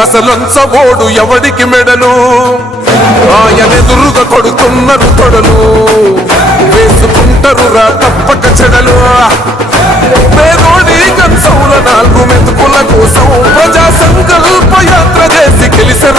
అసలంచబోడు ఎవడికి మెడలు? ఆయనెదురుగా కొడుతున్నారు తొడలు. వేసుకుంటారు రా తప్పక చెడలు. పేదోడి కంచౌల నాలుగు మెతుకుల కోసం ప్రజా సంకల్ప యాత్ర చేసి గెలిసిన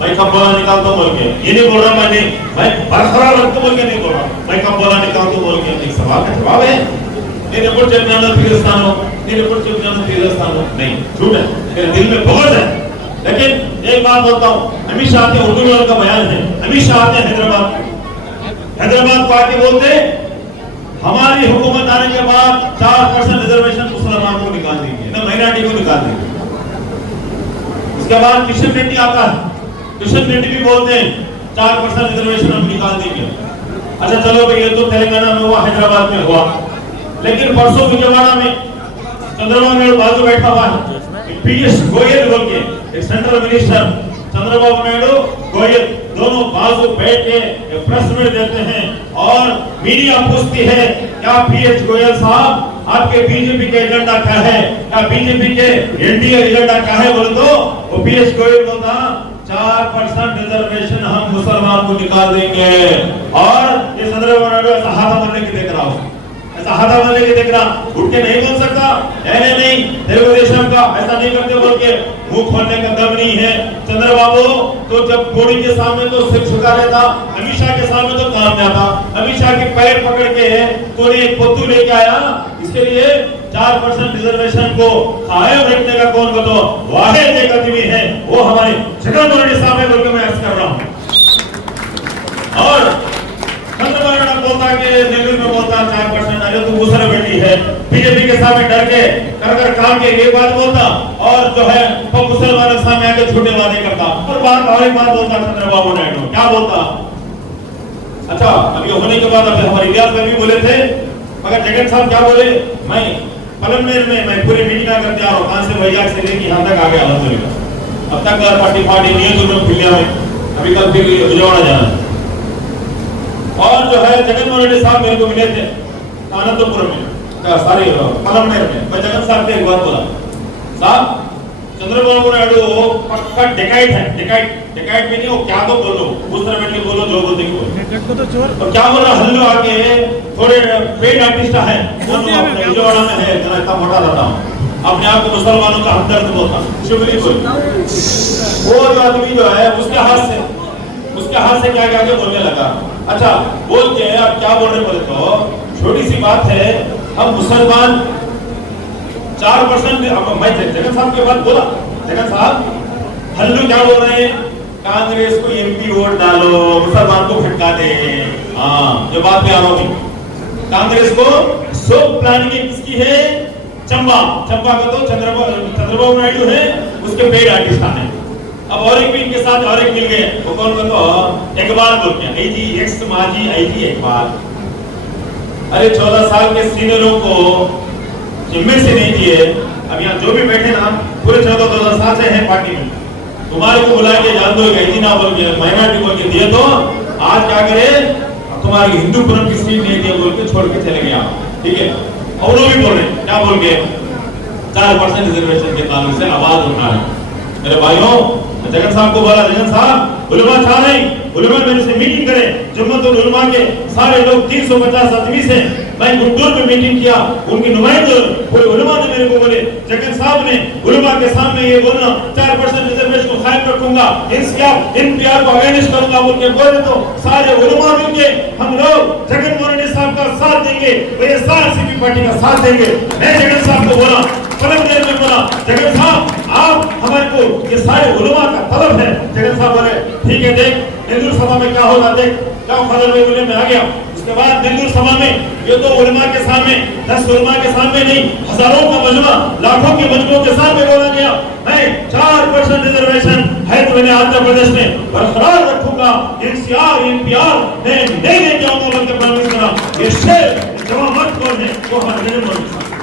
نکال یہ نہیں بول رہا میں لیکن ایک بار بولتا ہوں امت شاہتے اردو کا بیان ہے امت شاہ آتے ہیں حیدرآباد حیدرآباد پارٹی بولتے ہماری حکومت آنے کے بعد چار پرسینٹ ریزرویشن کو نکال دی نکال دیں گے۔ اس کے بعد کشن ریڈی آتا ہے۔ کشن ریڈی بھی بولتے ہیں۔ چار پرسینٹ ریزرویشن ہم نکال دیں گے۔ اچھا چلو بھائی، یہ تو تلنگانہ میں ہوا، حیدرآباد میں ہوا۔ لیکن پرسوں وجواڑا میں چندربا میں بازو بیٹھا ہوا ہے۔ پی ایس گوئل بول کے ایک سینٹرل منسٹر چندر بابو نائیڈو گوئل، دونوں بازو بیٹھ کے پریس میں دیتے ہیں اور میڈیا پوچھتی ہے، کیا پی ایچ گوئل صاحب، آپ کے بی جے پی کا ایجنڈا کیا ہے؟ کیا بی جے پی کے این ڈی اے ایجنڈا کیا ہے؟ بول تو وہ پی ایچ گوئل چار پرسنٹ ریزرویشن ہم مسلمان کو نکال دیں گے اور یہ صدر صحابہ بننے کی دیکھ رہا ہوں سہارا والے کے دیکھنا اٹھ کے نہیں بول سکتا ایسے نہیں دیکھو دیشم کا ایسا نہیں کرتے بول کے منہ کھولنے کا دم نہیں ہے چندر بابو تو جب گوڑی کے سامنے تو صرف چھکا رہتا امیت شاہ کے سامنے تو کام جاتا امیت شاہ کے پیر پکڑ کے ہے تو نے ایک پتو لے کے آیا اس کے لیے چار پرسنٹ ریزرویشن کو قائم رکھنے کا کون بتو واحد ایک آدمی ہے وہ ہمارے جگہ صاحب بی کے سامنے ڈر کے کر کر کام کے ایک بات بولتا اور جو ہے وہ مسلمان سامنے آ کے چھوٹے وعدے کرتا۔ اور بار بار ایک بات بولتا چندر بابو نائڈو کیا بولتا؟ اچھا اب یہ ہونے کے بعد اب ہماری ریاض میں بھی بولے تھے۔ مگر جگن صاحب کیا بولے؟ میں پلن میر میں میں پورے میٹنگ کر کے آ رہا ہوں۔ کہاں سے ویجاگ سے لے کے یہاں تک آگے الحمد للہ اب تک گھر پارٹی پارٹی نہیں ہے، دونوں پھلیا میں ابھی کل پھر اجواڑا جانا ہے۔ اور جو ہے جگن موہن ریڈی صاحب میرے کو ملے تھے آنندپور میں۔ ساریم بولا اتنا موٹا رہتا ہوں کیا بولنے پڑے تو ہم مسلمان چار پرسنٹ میں جگن صاحب کے بعد بولا جگن صاحب، ہلو کیا ہو رہے ہیں؟ کانگریس کو ایم پی ووٹ ڈالو، مسلمان کو پھٹکا دے ہاں جو بات میں آ رہا ہوں کانگریس کو سو پلاننگ کس کی ہے؟ چمبا۔ چمبا کا تو چندر چندر بابو نائڈو ہے، اس کے پیڈ آرٹسٹ آنے۔ اب اور ایک بھی ان کے ساتھ اور ایک مل گئے۔ وہ کون کا تو اقبال بول کے۔ آئی جی ایکس ماجی آئی جی اقبال۔ ارے چودہ سال کے سینئروں کو ہمت سے نہیں دیجیے اب یہاں جو بھی بیٹھے نا، پورے چودہ چودہ سال سے ہیں پارٹی میں۔ تمہارے کو بلا کے جان دو گئی نہ بول کے، مائنارٹی بول کے دیے تو۔ آج کیا کرے؟ تمہارے ہندو پورم کی سیٹ نہیں دیا، بول کے چھوڑ کے چلے گئے آپ۔ ٹھیک ہے؟ اور وہ بھی بول رہے ہیں۔ کیا بول کے؟ چار پرسینٹ ریزرویشن کے قانون سے آواز اٹھا رہے میرے بھائیوں، جگن صاحب کو بولا، جگن صاحب بولے بات نہیں علماء میں اسے میٹنگ کرے جمعت العلماء کے سارے لوگ تین سو پچاس آدمی سے میں گنٹور میں میٹنگ کیا۔ ان کے نمائندے کوئی علماء نے میرے کو بولے۔ جگن صاحب نے علماء کے سامنے یہ بولنا، چار پرسن ریزرویشن کو خائم رکھوں گا۔ ان انسیاف ان پیار کو اگینسٹ کروں گا ان کے بولے تو سارے علماء مل کے ہم لوگ جگن مورنی صاحب کا ساتھ دیں گے۔ وہ یہ سارے سی پی پارٹی کا ساتھ دیں گے۔ میں جگن صاحب کو بولا طلب دیر میں بولا، جگن صاحب، آپ ہمارے کو یہ سارے علماء کا طلب ہے۔ جگن صاحب بولے، ٹھیک ہے، دیکھ۔ دلدور سبھا میں کیا ہوتا دیکھ جاؤں فضل بھائی بولے میں آ گیا اس کے بعد دلدور سبھا میں یہ تو علماء کے سامنے، دس علماء کے سامنے نہیں، ہزاروں کا مجمع، لاکھوں کے مجموعوں کے سامنے بولا گیا۔ میں چار پرسنٹ ریزرویشن ہے تو میں نے آندھر پردیش میں برقرار رکھوں گا۔ N C R N P R میں نہیں لے جاؤں گا بلکہ پرمیس کرا یہ شیر جواب مت کون ہے؟ وہ ہمارے موجود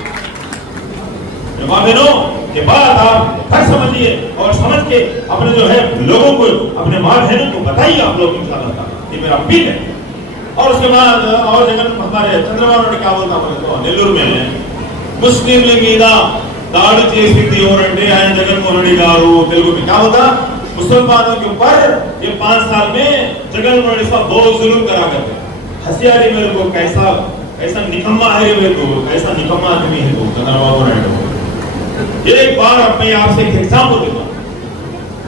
مومنوں کے بعد آپ ہر سمجھیے اور سمجھ کے اپنے جو ہے لوگوں کو، اپنے ماں بہنوں کو بتائیے آپ لوگ انشاءاللہ شاء اللہ یہ میرا اپیل ہے۔ اور اس کے بعد اور جگہ ہمارے చంద్రబాబు نے کیا بولتا మనకు నెల్లూరు میں ہے۔ مسلم ముస్లింల మీద దాడి చేసింది ఎవరంటే ఆయన జగన్మోహన్ రెడ్డి గారు تلگو میں کیا ہوتا؟ مسلمانوں کے اوپر یہ پانچ سال میں جگن موہن اس کا بہت ظلم کرا کرتے ہسیاری میرے کو کیسا کیسا نکمہ ہے یہ میرے کو، کیسا نکمہ آدمی ہے وہ چندرబాబు نائیڈو یہ ایک بار آپ میں آپ سے ایک ایگزامپل دیتا ہوں۔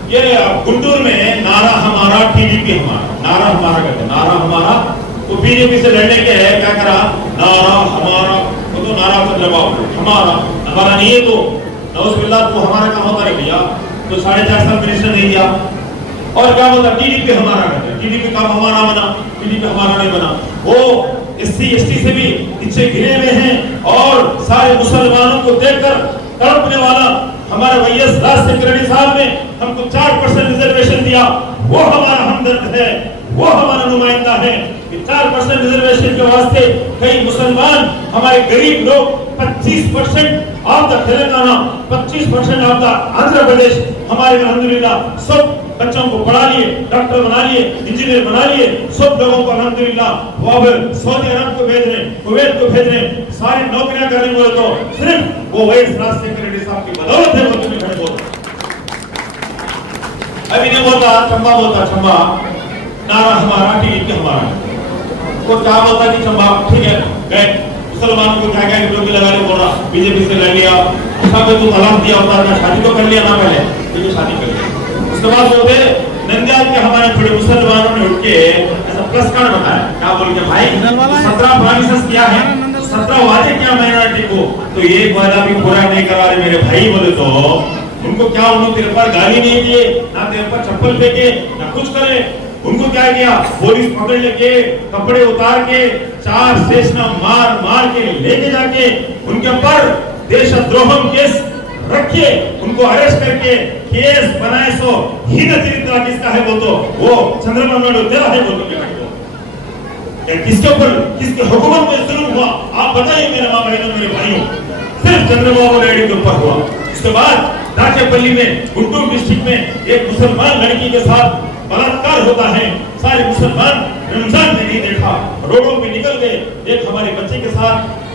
یہ گنٹور میں نارا ہمارا ٹی ڈی پی ہمارا نارا ہمارا کہتے ہیں نارا ہمارا۔ تو بی جے پی سے لڑنے کے ہے کیا کرا؟ نارا ہمارا، وہ تو نارا مت لگاؤ، ہمارا۔ ہمارا نہیں ہے تو نوز باللہ، تو ہمارا کام ہوتا رہ گیا تو ساڑھے چار سال منسٹر نہیں دیا۔ اور کیا ہوتا ٹی ڈی پی ہمارا کہتے ہیں۔ ٹی ڈی پی کام ہمارا بنا ٹی ڈی پی ہمارا نہیں بنا۔ وہ ایس سی ایس ٹی سے بھی نیچے گھرے ہوئے ہیں اور سارے مسلمانوں کو دیکھ کر تڑپنے والا ہمارے ویس ایس راج سیکرٹری صاحب نے ہم کو چار پرسینٹ ریزرویشن دیا۔ وہ ہمارا ہمدرد ہے، وہ ہمارا نمائندہ ہے۔ کہ چار پرسینٹ ریزرویشن کے واسطے کئی مسلمان، ہمارے غریب لوگ، پچیس پرسینٹ آف دا تلنگانہ، پچیس percent of the Andhra Pradesh, ہمارے الحمدللہ سب بچوں کو پڑھا لیے، ڈاکٹر بنا لیے، انجینئر بنا لیے، سب لوگوں کو الحمدللہ وہ اب سعودی عرب کو بھیج رہے کویت کو بھیج رہے سارے نوکریاں کرنے بولے تو صرف وہ ویس کے ریڈی صاحب کی بدولت ہے، وہ تمہیں کھڑے ابھی نے بولتا، چمبا بولتا، چمبا نارا ہمارا ٹی کے ہمارا۔ وہ کیا بولتا جی چمبا، ٹھیک ہے، گئے۔ مسلمانوں کو کیا کیا کیا لگا لے بولا بی جے پی سے لے لیا اس کا کوئی تو طلاق دیا ہوتا تھا شادی تو کر لیا نا پہلے، لیکن شادی کر لیا۔ اس کے بعد ہوتے نندیال کے ہمارے بڑے مسلمانوں نے اٹھ کے ایسا پلس کارڈ بنایا کیا بول کے بھائی سترہ پرامیسز کیا ہے سترہ وعدے کیا میں نے کو تو یہ وعدہ بھی پورا نہیں کرا رہے میرے بھائی بولے تو ان کو کیا انہوں تیرے پر گالی نہیں دیے نہ تیرے پر چپل پھینکے نہ کچھ کرے ان کو کیا کیا پولیس پکڑ لے کے کپڑے اتار کے چار سیشنا مار مار کے لے کے جا کے ان کے پر دیش دروہم کیس رکھئے ان کو عرش کر کے کیس بنائے سو ہی نہ چرتر کس کا ہے وہ تو وہ چندر نوڈو تیرا ہے وہ تو کس کے اوپر کس کے حکومت میں ظلم ہوا آپ بتائیں میرے ماں بہنوں میرے بھائیوں صرف چندر بابو نائیڈو کے اوپر ہوا اس کے بعد ڈاکے پلی میں گھنٹو ڈسٹرکٹ میں ایک مسلمان لڑکی کے ساتھ بلاتکار ہوتا ہے سارے مسلمان رمضان نے نہیں دیکھا روڑوں پہ نکل گئے ایک ہمارے بچے کے ساتھ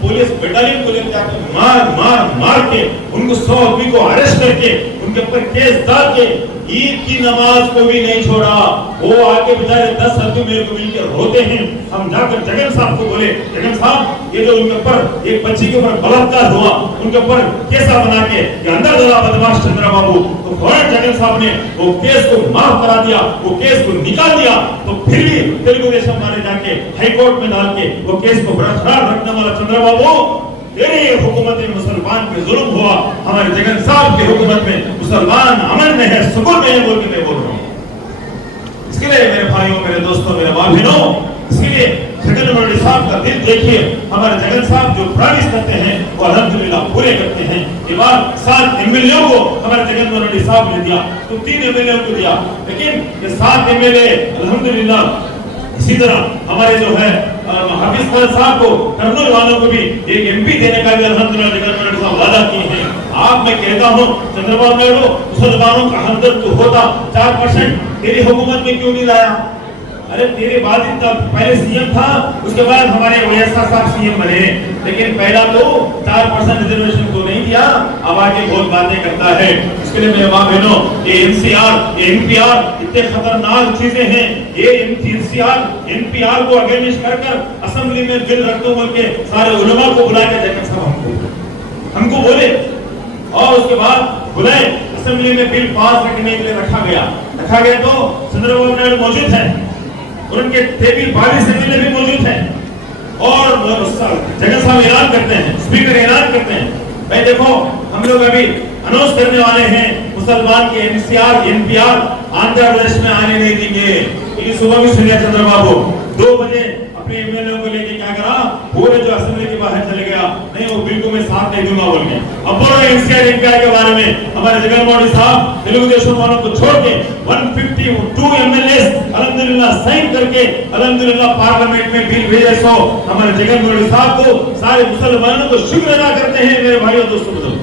پولیس بٹالین کو لے کے مار مار مار کے ان کو سو اپی کو عرش کر کے ان کے پر کیس ڈال کے عید کی نماز کو بھی نہیں چھوڑا۔ وہ آکے بجائے دس آدمی میرے کو مل کے روتے ہیں۔ ہم جا کر جگن صاحب کو بولے، جگن صاحب، یہ جو ان کے پر ایک بچی کے اوپر بلاکار ہوا، ان کے پر کیسا بنا کے کہ اندر دلا بدماش چندرہ بابو، تو فوراً جگن صاحب نے وہ کیس کو معاف کرا دیا، وہ کیس کو نکال دیا۔ تو پھر بھی تلگو دیشم مارے جا کے ہائی کورٹ میں ڈال کے وہ کیس کو بڑا خراب رکھنے والا چندرا بابو وہ تیرے حکومت میں مسلمان پہ ظلم ہوا، ہمارے جگن صاحب کے حکومت میں مسلمان امن میں ہے، سکون میں ہے، ملک میں بول رہا ہوں۔ اس کے لیے میرے بھائیوں، میرے دوستوں، میرے ماں اس کے لیے سیکنڈ مولوی صاحب کا دل دیکھیے۔ ہمارے جگن صاحب جو پرانس کرتے ہیں، وہ الحمدللہ پورے کرتے ہیں۔ یہ بار سات ایم ایل کو ہمارے جگن مولوی صاحب نے دیا۔ تو تین ایم ایل کو دیا۔ لیکن یہ سات ایم ایل اے الحمدللہ اسی طرح ہمارے جو ہے حافظ خان صاحب کو کرنل والوں کو بھی ایک ایم پی دینے کا بھی الحمد للہ وعدہ کی ہیں آپ میں کہتا ہوں چندر بابو نائیڈو مسلمانوں کا ہمدرد ہوتا چار پرسنٹ تیری حکومت میں کیوں نہیں لایا ارے تیرے بعد ان کا پہلے سی ایم تھا، اس کے بعد ہمارے ویسا صاحب سی ایم بنے۔ لیکن پہلا تو چار پرسن ریزرویشن کو نہیں دیا، اب آگے بہت باتیں کرتا ہے۔ اس کے لیے میں ماں بہنوں، یہ ایم سی آر یہ ایم پی آر اتنے خطرناک چیزیں ہیں۔ یہ M C R M P R کو اگینسٹ کر کر اسمبلی میں بل رکھتوں بول کے سارے علماء کو بلا کے جگہ صاحب ہم کو۔ ہم کو بولے۔ اور اس کے بعد بلائے اسمبلی میں بل پاس رکھنے کے لیے رکھا گیا۔ رکھا گیا تو چندر بابو موجود ہے اور ان کے تیبی بائیس ایملے بھی موجود ہیں۔ اور مطلب جگہ صاحب اعلان کرتے ہیں، سپیکر اعلان کرتے ہیں۔ بھائی دیکھو، ہم لوگ ابھی انوز کرنے والے ہیں مسلمان کی M C R M P R Andhra Pradesh میں آنے نہیں دیں گے۔ لیکن صبح بھی سنیا چندر بابو، دو بجے اپنے ایم ایل کو لے کے کیا کرا؟ پورے جو اسمبلی کے باہر چلے گیا۔ نہیں، وہ بل میں ساتھ نہیں دوں گا بول کے اب بول رہے ہیں اس کے ایڈ ایڈ کے بارے میں ہمارے جگر موڈی صاحب ملوگ دیشن مولوں کو چھوڑ کے one fifty one two M L S الحمدللہ سائن کر کے الحمدللہ پارلمنٹ میں بھی بھیجے سو ہمارے جگر موڈی صاحب کو سارے مسلمانوں کو شکر ادا کرتے ہیں میرے بھائیوں دوستوں کو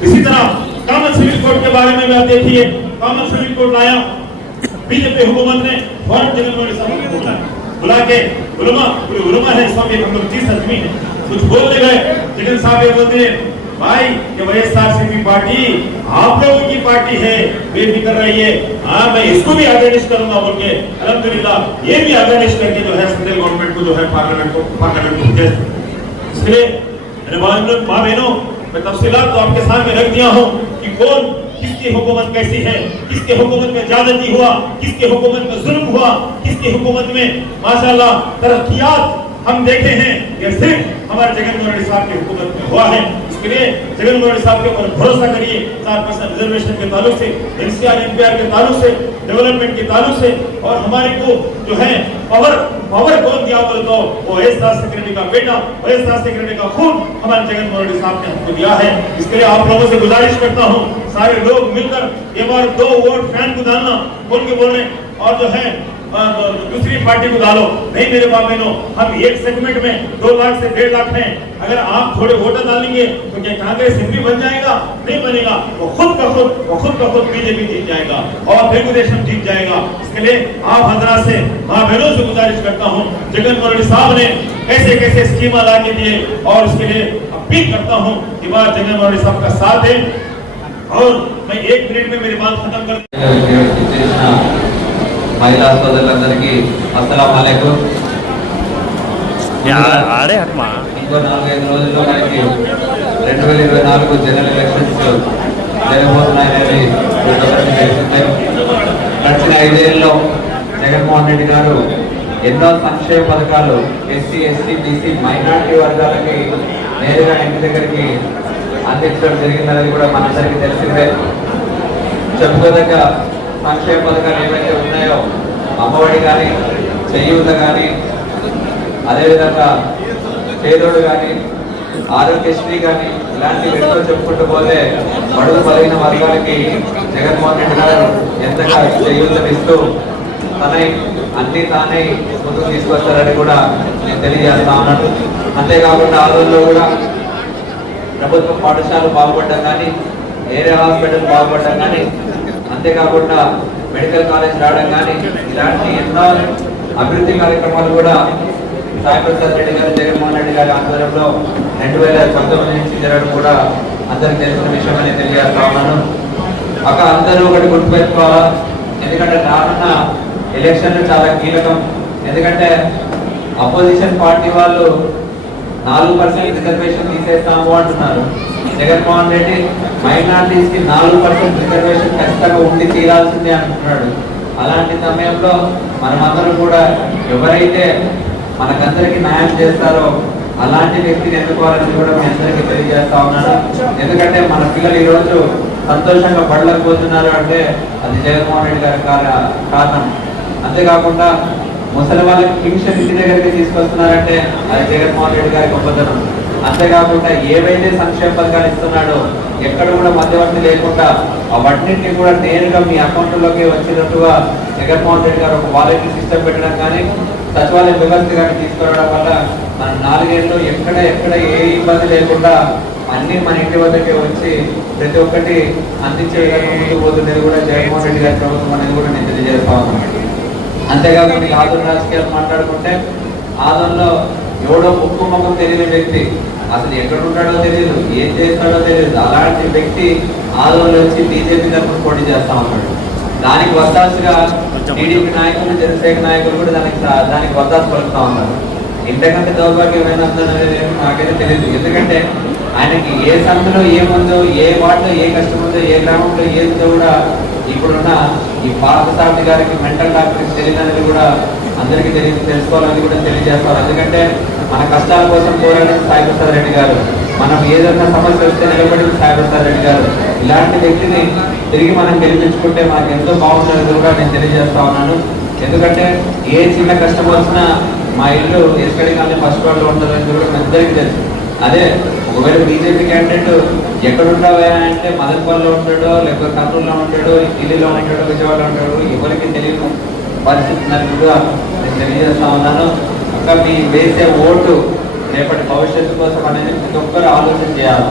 اسی طرح کامل سویل کورٹ کے بارے میں بیاد دیتی ہے کامل سویل کورٹ آیا بیجے پہ حکومت نے فارٹ جگر موڈی صاحب کو بلا کے علماء علماء ہیں سوامی حکم جیس حضمی ہیں کچھ بولنے گئے چکن صاحب یہ بولتے ہیں بھائی کہ وہ ایسا سی بھی پارٹی آپ لوگوں کی پارٹی ہے بے بھی کر رہی ہے ہاں میں اس کو بھی آگینش کروں گا بول کے علم دلیلہ یہ بھی آگینش کر کے جو ہے سندل گورنمنٹ کو جو ہے پارکرمنٹ کو پارکرمنٹ کو کہتے ہیں اس کے لیے میں بہت بہت بہت بہت بہنوں میں تفصیلات تو آپ کے ساتھ میں رکھ دیا ہوں کہ کون کس کے حکومت کیسی ہے کس کے حکومت میں جانتی ہوا کس کے حکومت میں ظلم ہوا کس کے حکومت میں ماشاءاللہ ترقیات ہم دیکھے ہیں کہ صرف ہمارے جگن موہن صاحب کی حکومت میں ہوا ہے۔ اس کے لیے جگن موہن صاحب کے اوپر بھروسہ کریے۔ سات پرسینٹ ریزرویشن کے تعلق سے N C R N P R کے تعلق سے ڈیولپمنٹ کے تعلق سے اور ہمارے کو جو ہے پاور پاور کون دیا بولتا ہو وہ ایس راج سیکرٹری کا بیٹا اور ایس راج سیکرٹری کا خون ہمارے جگن موہن صاحب نے ہم کو دیا ہے۔ اس کے لیے آپ لوگوں سے گزارش کرتا ہوں، سارے لوگ مل کر یہ بار دو ووٹ فین کو ڈالنا۔ بول کے بولنے؟ اور جو ہے دوسری پارٹی کو ڈالو نہیں میرے باپ بابینو ہم ایک سیگمنٹ میں دو لاکھ سے ڈیڑھ لاکھ ہیں اگر آپ تھوڑے ووٹر ڈالیں گے تو کیا کانگریس ہندی بن جائے گا نہیں بنے گا وہ خود کا خود وہ خود کا خود بی جے پی جیت جائے گا اور تیلگو دیشم جیت جائے گا اس کے لیے آپ حضرات سے ماں بہنوں سے گزارش کرتا ہوں جگن موہن صاحب نے کیسے کیسے اسکیمہ لا کے دیے اور اس کے لیے اپیل کرتا ہوں کہ بار جگن موہن صاحب کا ساتھ ہے اور میں ایک منٹ میں میری بات ختم کرتا ہوں మహిళా సోదరులందరికీ అస్సలం అలైకుం. ఆడే అట్మా ఇంకో నాలుగైదు రోజుల్లో మనకి రెండు వేల ఇరవై నాలుగు జనరల్ ఎలక్షన్స్ జరగబోతున్నాయనేది గడిచిన ఐదేళ్ళలో జగన్మోహన్ రెడ్డి గారు ఎన్నో సంక్షేమ పథకాలు ఎస్సీ ఎస్టీ బీసీ మైనారిటీ వర్గాలకి నేరుగా ఇంటి దగ్గరికి అందించడం జరిగిందనేది కూడా మనందరికీ తెలిసిందే. చెప్పుకోదగ్గ సంక్షేమ పథకాలు ఏవైతే ఉన్నాయో అమ్మఒడి కానీ చేయూత కానీ అదేవిధంగా పేదోడు కానీ ఆరోగ్యశ్రీ కానీ ఇలాంటివి ఎన్నో చెప్పుకుంటూ పోతే బడుగు బలైన వర్గాలకి జగన్మోహన్ రెడ్డి గారు ఎంతగా చేయూతనిస్తూ తనై అన్ని తానే ముందుకు తీసుకొస్తారని కూడా నేను తెలియజేస్తా ఉన్నాను. అంతేకాకుండా ఆ రోజుల్లో కూడా ప్రభుత్వ పాఠశాలలు బాగుపడడం కానీ ఏరియా హాస్పిటల్ బాగుపడడం కానీ అంతేకాకుండా మెడికల్ కాలేజ్ రావడం కానీ ఇలాంటి ఎన్నో అభివృద్ధి కార్యక్రమాలు కూడా సాయి ప్రసాద్ రెడ్డి గారు జగన్మోహన్ రెడ్డి గారి ఆధ్వర్యంలో రెండు వేల పంతొమ్మిది నుంచి జరగడం కూడా అందరికి తెలిసిన విషయం అని తెలియజేస్తా ఉన్నాను. అక్కడ అందరూ ఒకటి గుర్తుపెట్టుకోవాలా? ఎందుకంటే రానున్న ఎలక్షన్లు చాలా కీలకం. ఎందుకంటే అపోజిషన్ పార్టీ వాళ్ళు నాలుగు పర్సెంట్ రిజర్వేషన్ తీసేస్తాము అంటున్నారు. జగన్మోహన్ రెడ్డి మైనార్టీస్కి నాలుగు పర్సెంట్ రిజర్వేషన్ ఖచ్చితంగా ఉండి తీరాల్సిందే అనుకున్నాడు అలాంటి సమయంలో మనమందరం కూడా ఎవరైతే మనకందరికి న్యాయం చేస్తారో అలాంటి వ్యక్తిని ఎన్నుకోవాలని కూడా మీ అందరికీ తెలియజేస్తా ఉన్నాను. ఎందుకంటే మన పిల్లలు ఈరోజు సంతోషంగా పడలేకపోతున్నారు అంటే అది జగన్మోహన్ రెడ్డి గారి కారణం. అంతేకాకుండా ముసలి వాళ్ళకి కింగ్షన్ ఇంటి దగ్గరికి తీసుకొస్తున్నారంటే అది జగన్మోహన్ రెడ్డి గారి గొప్పతనం. అంతేకాకుండా ఏవైతే సంక్షేమ పథకాలు ఇస్తున్నాడో ఎక్కడ కూడా మధ్యవర్తి లేకుండా అవన్నింటినీ కూడా నేరుగా మీ అకౌంట్లోకి వచ్చినట్టుగా జగన్మోహన్ రెడ్డి గారు ఒక వాలెట్ సిస్టమ్ పెట్టడం కానీ సచివాలయ వ్యవస్థ కానీ తీసుకురావడం వల్ల మన నాలుగేళ్ళు ఎక్కడ ఎక్కడ ఏ ఇబ్బంది లేకుండా అన్ని మన ఇంటి వద్దకే వచ్చి ప్రతి ఒక్కటి అందించే విధంగా ముందుకు కూడా జగన్మోహన్ రెడ్డి గారి ప్రభుత్వం అనేది కూడా నేను తెలియజేస్తా ఉన్నాను. అంతేకాకుండా ఆదరణ రాజకీయాలు మాట్లాడుకుంటే ఆదరణలో ఎవడో ముక్కు ముఖం తెలియని వ్యక్తి అసలు ఎక్కడ ఉంటాడో తెలియదు ఏం చేస్తాడో తెలియదు అలాంటి వ్యక్తి ఆదరణలో వచ్చి బీజేపీ తరఫున పోటీ చేస్తా ఉన్నాడు. దానికి వద్దాసుగా టీడీపీ నాయకులు జనసేన నాయకులు కూడా దానికి దానికి వద్దాసు పలుకుతా ఉన్నారు. ఇంతకంటే దౌర్భాగ్యమైన అనేది నాకైతే తెలియదు ఎందుకంటే ఆయనకి ఏ సందులో ఏముందో ఏ వార్డులో ఏ కష్టం ఉందో ఏ గ్రామంలో ఏదో కూడా ఇప్పుడున్న ఈ పార్థసారథి గారికి మెంటల్ డాక్టర్కి తెలియదనేది కూడా అందరికీ తెలియ తెలుసుకోవాలని కూడా తెలియజేస్తారు. ఎందుకంటే మన కష్టాల కోసం పోరాడిన సాయిప్రసాద్ రెడ్డి గారు మనం ఏదైనా సమస్య వస్తే నిలబడిన సాయిప్రసాద్ రెడ్డి గారు. ఇలాంటి వ్యక్తిని తిరిగి మనం గెలిపించుకుంటే మనకు ఎంతో బాగుంటుంది కూడా నేను తెలియజేస్తా ఉన్నాను. ఎందుకంటే ఏ చిన్న కష్టం వచ్చినా మా ఇల్లు ఎక్కడికి కానీ ఫస్ట్ వార్డులో ఉంటుందని కూడా మీ అందరికీ తెలుసు. అదే ఒకవేళ బీజేపీ క్యాండిడేట్ ఎక్కడ ఉంటావా అంటే మదన్పల్లిలో ఉంటాడో లేకపోతే కర్నూలులో ఉంటాడో ఢిల్లీలో ఉంటాడో విజయవాడలో ఉంటాడో ఎవరికి తెలియదు పరిస్థితి కూడా నేను తెలియజేస్తా ఉన్నాను. ఇంకా మీ వేసే ఓటు రేపటి భవిష్యత్తు కోసం అనేది ప్రతి ఒక్కరు ఆలోచన చేయాలి.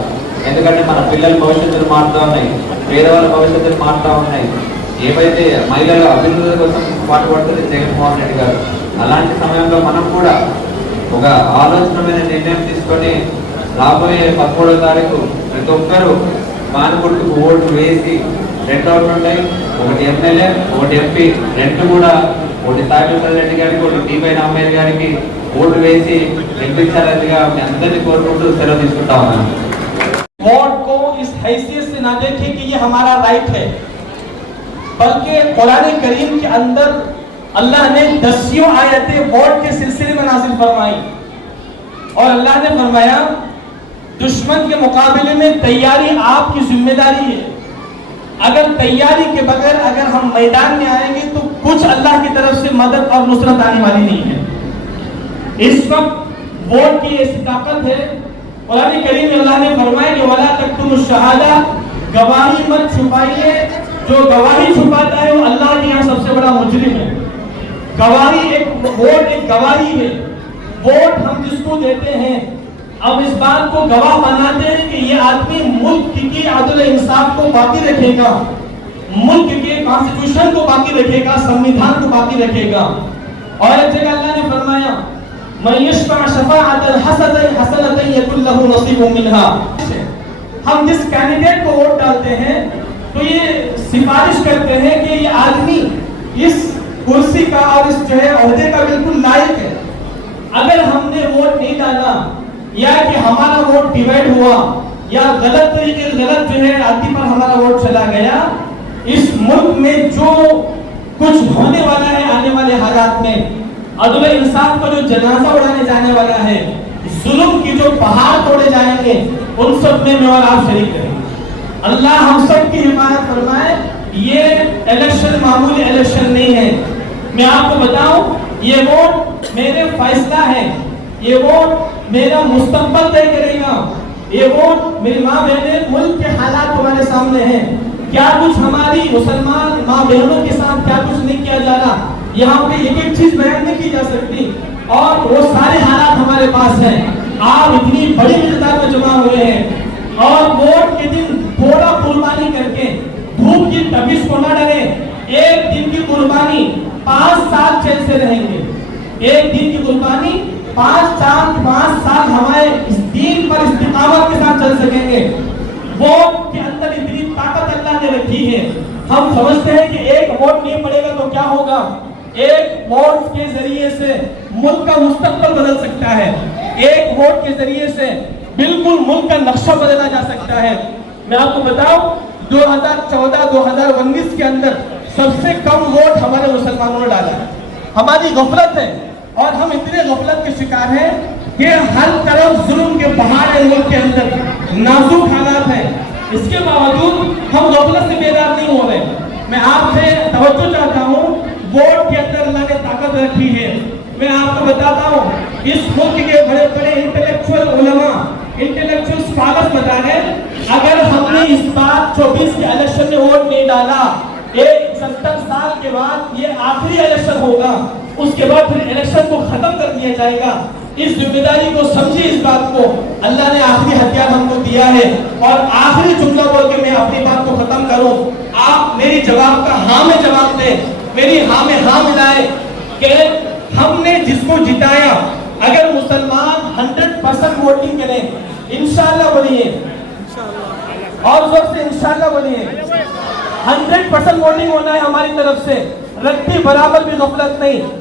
ఎందుకంటే మన పిల్లల భవిష్యత్తులు మారుతూ ఉన్నాయి పేదవాళ్ళ భవిష్యత్తులు మారుతూ ఉన్నాయి. ఏవైతే మహిళల అభివృద్ధి కోసం పాటుపడుతుంది జగన్మోహన్ రెడ్డి గారు అలాంటి సమయంలో మనం కూడా ఒక ఆలోచనమైన నిర్ణయం తీసుకొని రాబోయే పదమూడో తారీఖు ప్రతి ఒక్కరూ మానుగుర్తుకు ఓటు వేసి రెండు ఓట్లు ఉంటాయి ఒకటి ఎమ్మెల్యే ఒకటి ఎంపీ రెండు కూడా سلسلے میں فرمایا دشمن کے مقابلے میں تیاری آپ کی ذمہ داری ہے اگر تیاری کے بغیر اگر ہم میدان میں آئیں گے تو کچھ اللہ کی طرف سے مدد اور نصرت آنے والی نہیں ہے۔ اس وقت ووٹ کی ایسی طاقت ہے۔ قرآن کریم میں اللہ نے فرمایا کہ وَلَا تَكْتُمُ الشَّهَادَةَ گواہی مت چھپائیے۔ جو گواہی چھپاتا ہے وہ اللہ کے یہاں سب سے بڑا مجرم ہے۔ گواہی ایک ووٹ ایک گواہی ہے۔ ووٹ ہم جس کو دیتے ہیں۔ اب اس بات کو گواہ بناتے ہیں کہ یہ آدمی ملک کی عدل انصاف کو باقی رکھے گا۔ ملک کے کانسٹیٹیوشن کو باقی رکھے گا سنویدھان کو باقی رکھے گا۔ اور ایک جگہ اللہ نے فرمایا، من یشفع شفاعت الحسنۃ حسنۃ یکن له نصیب منها ہم جس کینڈیڈیٹ کو ووٹ ڈالتے ہیں، تو یہ سفارش کرتے ہیں کہ یہ آدمی اس کرسی کا اور اس جو ہے عہدے کا بالکل لائق ہے۔ اگر ہم نے ووٹ نہیں ڈالا، یا کہ ہمارا ووٹ ڈیوائڈ ہوا، یا غلط طریقے غلط جو ہے آدمی پر ہمارا ووٹ چلا گیا ملک میں جو کچھ ہونے والا ہے، آنے والے حالات میں، عدل انصاف کا جو جنازہ اڑانے جانے والا ہے، ظلم کی جو پہاڑ توڑے جائیں گے، ان سب میں میں اور آپ شریک کریں اللہ ہم سب کی حمایت فرمائے، یہ الیکشن معمولی الیکشن نہیں ہے۔ میں آپ کو بتاؤں، یہ ووٹ میرے فیصلہ ہے۔ یہ ووٹ میرا مستقبل طے کرے گا۔ یہ ووٹ میری ماں بہنیں ملک کے حالات تمہارے سامنے ہیں۔ کیا کچھ ہماری مسلمان ماں بہنوں کے ساتھ کیا کچھ نہیں کیا جا رہا؟ یہاں پہ ایک ایک چیز بیان نہیں کی جا سکتی۔ اور وہ سارے حالات ہمارے پاس ہیں۔ آپ اتنی بڑی مقدار میں جمع ہوئے ہیں۔ اور ووٹ کے دن تھوڑا قربانی کر کے دھوپ کی تبیز کو نہ ڈرے ایک دن کی قربانی پانچ سال چل سے رہیں گے۔ ایک دن کی قربانی پانچ چاند پانچ سال ہمارے اس دین پر استقامت کے ساتھ چل سکیں گے۔ ووٹ کے نے رکھی ہیں۔ ہم سمجھتے ہیں کہ ایک ووٹ نہیں پڑے گا تو کیا ہوگا؟ ایک ووٹ کے ذریعے سے ملک کا مستقبل بدل سکتا ہے۔ ایک ووٹ کے ذریعے سے بالکل ملک کا نقشہ بدلا جا سکتا ہے۔ میں آپ کو بتاؤں، دو ہزار چودہ، دو ہزار انیس کے اندر سب سے کم ووٹ ہمارے مسلمانوں نے ڈالا۔ ہے ہماری غفلت ہے اور ہم اتنے غفلت کے شکار ہیں کہ ہر طرف ظلم کے پہاڑ ہے ملک کے اندر۔ نازک حالات ہیں۔ اس کے باوجود ہم غفلت سے بیدار نہیں ہو رہے۔ میں آپ سے توجہ چاہتا ہوں، ووٹ کے اندر اللہ نے طاقت رکھی ہے۔ میں آپ کو بتاتا ہوں، اس ملک کے بڑے بڑے انٹلیکچوئل علماء انٹلیکچوئل اسکالر بتا رہے اگر ہم نے اس بار چوبیس کے الیکشن میں ووٹ نہیں ڈالا، ایک ستر سال کے بعد یہ آخری الیکشن ہوگا، اس کے بعد پھر الیکشن کو ختم کر دیا جائے گا۔ اس ذمہ داری کو سمجھے اس بات کو۔ اللہ نے آخری ہتھیار ہم کو دیا ہے۔ اور آخری جملہ بول کے میں اپنی بات کو ختم کروں۔ آپ میری جواب کا ہاں میں جواب دیں۔ میری ہاں میں ہاں ملائے کہ ہم نے جس کو جتایا، اگر مسلمان ہنڈریڈ پرسنٹ ووٹنگ کریں انشاءاللہ بنیے اور وقت سے انشاءاللہ بنیے ہنڈریڈ پرسنٹ ووٹنگ ہونا ہے ہماری طرف سے۔ رکھتی برابر بھی غفلت نہیں۔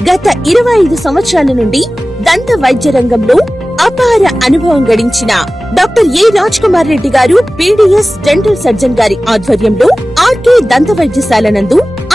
గత ఇరవై ఐదు సంవత్సరాల నుండి దంత వైద్య రంగంలో అపార అనుభవం గడించిన డాక్టర్ ఏ రాజ్ కుమార్ రెడ్డి గారు పీడిఎస్ డెంటల్ సర్జన్ గారి ఆధ్వర్యంలో ఆర్కే దంత వైద్యశాల నందు